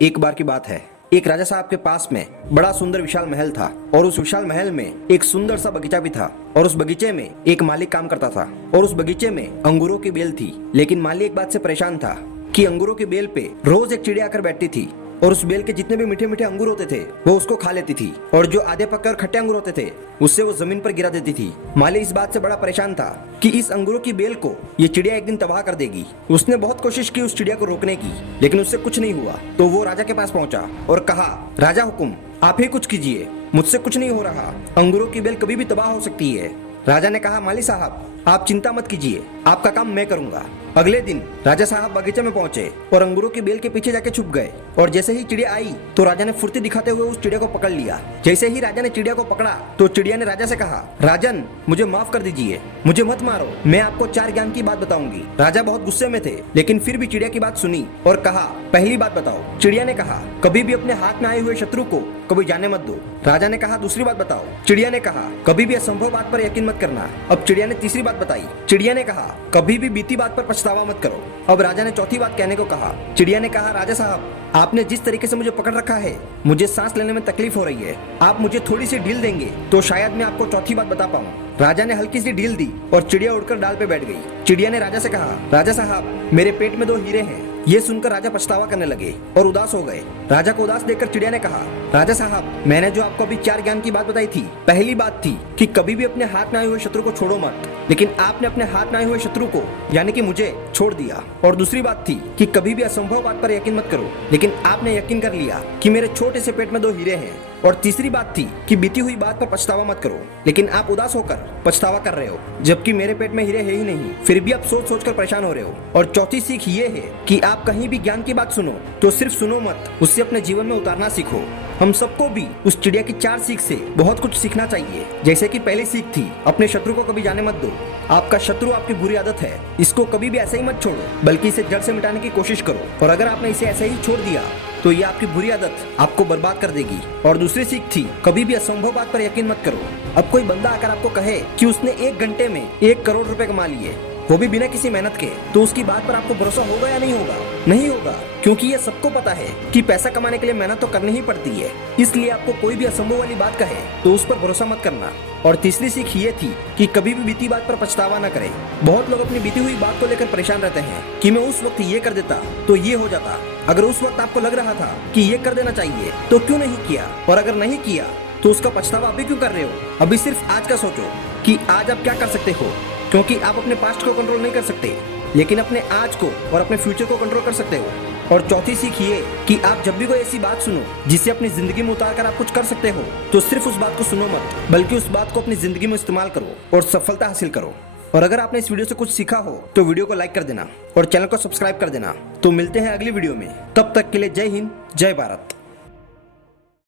एक बार की बात है, एक राजा साहब के पास में बड़ा सुंदर विशाल महल था और उस विशाल महल में एक सुंदर सा बगीचा भी था और उस बगीचे में एक माली काम करता था और उस बगीचे में अंगूरों की बेल थी। लेकिन माली एक बात से परेशान था कि अंगूरों की बेल पे रोज एक चिड़िया आकर बैठती थी और उस बेल के जितने भी मीठे मीठे अंगूर होते थे वो उसको खा लेती थी और जो आधे पके और खट्टे अंगूर होते थे उससे वो जमीन पर गिरा देती थी। माली इस बात से बड़ा परेशान था कि इस अंगूरों की बेल को ये चिड़िया एक दिन तबाह कर देगी। उसने बहुत कोशिश की उस चिड़िया को रोकने की, लेकिन उससे कुछ नहीं हुआ। तो वो राजा के पास पहुंचा और कहा, राजा हुकुम, आप ही कुछ कीजिए, मुझसे कुछ नहीं हो रहा, अंगूरों की बेल कभी भी तबाह हो सकती है। राजा ने कहा, माली साहब आप चिंता मत कीजिए, आपका काम मैं करूंगा। अगले दिन राजा साहब बगीचे में पहुंचे और अंगूरों की बेल के पीछे जाके छुप गए और जैसे ही चिड़िया आई तो राजा ने फुर्ती दिखाते हुए उस चिड़िया को पकड़ लिया। जैसे ही राजा ने चिड़िया को पकड़ा तो चिड़िया ने राजा से कहा, राजन मुझे माफ कर दीजिए, मुझे मत मारो, मैं आपको 4 ज्ञान की बात बताऊंगी। राजा बहुत गुस्से में थे लेकिन फिर भी चिड़िया की बात सुनी और कहा, पहली बात बताओ। चिड़िया ने कहा, कभी भी अपने हाथ में आए हुए शत्रु को कभी जाने मत दो। राजा ने कहा, दूसरी बात बताओ। चिड़िया ने कहा, कभी भी असंभव बात पर यकीन मत करना। अब चिड़िया ने तीसरी बात बताई। चिड़िया ने कहा, कभी भी बीती बात पर पछतावा मत करो। अब राजा ने चौथी बात कहने को कहा। चिड़िया ने कहा, राजा साहब आपने जिस तरीके से मुझे पकड़ रखा है मुझे सांस लेने में तकलीफ हो रही है, आप मुझे थोड़ी सी ढील देंगे तो शायद मैं आपको चौथी बात बता पाऊं। राजा ने हल्की सी ढील दी और चिड़िया उड़कर डाल पे बैठ गई। चिड़िया ने राजा से कहा, राजा साहब मेरे पेट में 2 हीरे हैं। ये सुनकर राजा पछतावा करने लगे और उदास हो गए। राजा को उदास देखकर चिड़िया ने कहा, राजा साहब मैंने जो आपको अभी 4 ज्ञान की बात बताई थी, पहली बात थी कि कभी भी अपने हाथ में आए हुए शत्रु को छोड़ो मत, लेकिन आपने अपने हाथ में आए हुए शत्रु को यानी कि मुझे छोड़ दिया। और दूसरी बात थी कि कभी भी असंभव बात पर यकीन मत करो, लेकिन आपने यकीन कर लिया कि मेरे छोटे से पेट में 2 हीरे हैं। और तीसरी बात थी कि बीती हुई बात पर पछतावा मत करो, लेकिन आप उदास होकर पछतावा कर रहे हो, जबकि मेरे पेट में हीरे है ही नहीं, फिर भी आप सोच सोच कर परेशान हो रहे हो। और चौथी सीख ये है कि आप कहीं भी ज्ञान की बात सुनो तो सिर्फ सुनो मत, उससे अपने जीवन में उतारना सीखो। हम सबको भी उस चिड़िया की 4 सीख से बहुत कुछ सीखना चाहिए। जैसे कि पहली सीख थी, अपने शत्रु को कभी जाने मत दो। आपका शत्रु आपकी बुरी आदत है, इसको कभी भी ऐसे ही मत छोड़ो, बल्कि इसे जड़ से मिटाने की कोशिश करो। और अगर आपने इसे ऐसे ही छोड़ दिया तो ये आपकी बुरी आदत आपको बर्बाद कर देगी। और दूसरी सीख थी, कभी भी असंभव बात पर यकीन मत करो। अब कोई बंदा आकर आपको कहे कि उसने 1 घंटे में 1 करोड़ रुपए कमा लिए, वो भी बिना किसी मेहनत के, तो उसकी बात पर आपको भरोसा होगा या नहीं होगा? नहीं होगा, क्योंकि ये सबको पता है कि पैसा कमाने के लिए मेहनत तो करनी ही पड़ती है। इसलिए आपको कोई भी असंभव वाली बात कहे तो उस पर भरोसा मत करना। और तीसरी सीख ये थी कि कभी भी बीती बात पर पछतावा न करें। बहुत लोग अपनी बीती हुई बात को लेकर परेशान रहते हैं कि मैं उस वक्त ये कर देता तो ये हो जाता। अगर उस वक्त आपको लग रहा था कि ये कर देना चाहिए तो क्यों नहीं किया? और अगर नहीं किया तो उसका पछतावा अभी क्यों कर रहे हो? अभी सिर्फ आज का सोचो कि आज आप क्या कर सकते हो, क्योंकि आप अपने पास्ट को कंट्रोल नहीं कर सकते, लेकिन अपने आज को और अपने फ्यूचर को कंट्रोल कर सकते हो। और चौथी सीख ये कि आप जब भी कोई ऐसी बात सुनो जिसे अपनी जिंदगी में उतार कर आप कुछ कर सकते हो तो सिर्फ उस बात को सुनो मत, बल्कि उस बात को अपनी जिंदगी में इस्तेमाल करो और सफलता हासिल करो। और अगर आपने इस वीडियो से कुछ सीखा हो तो वीडियो को लाइक कर देना और चैनल को सब्सक्राइब कर देना। तो मिलते हैं अगली वीडियो में, तब तक के लिए जय हिंद, जय भारत।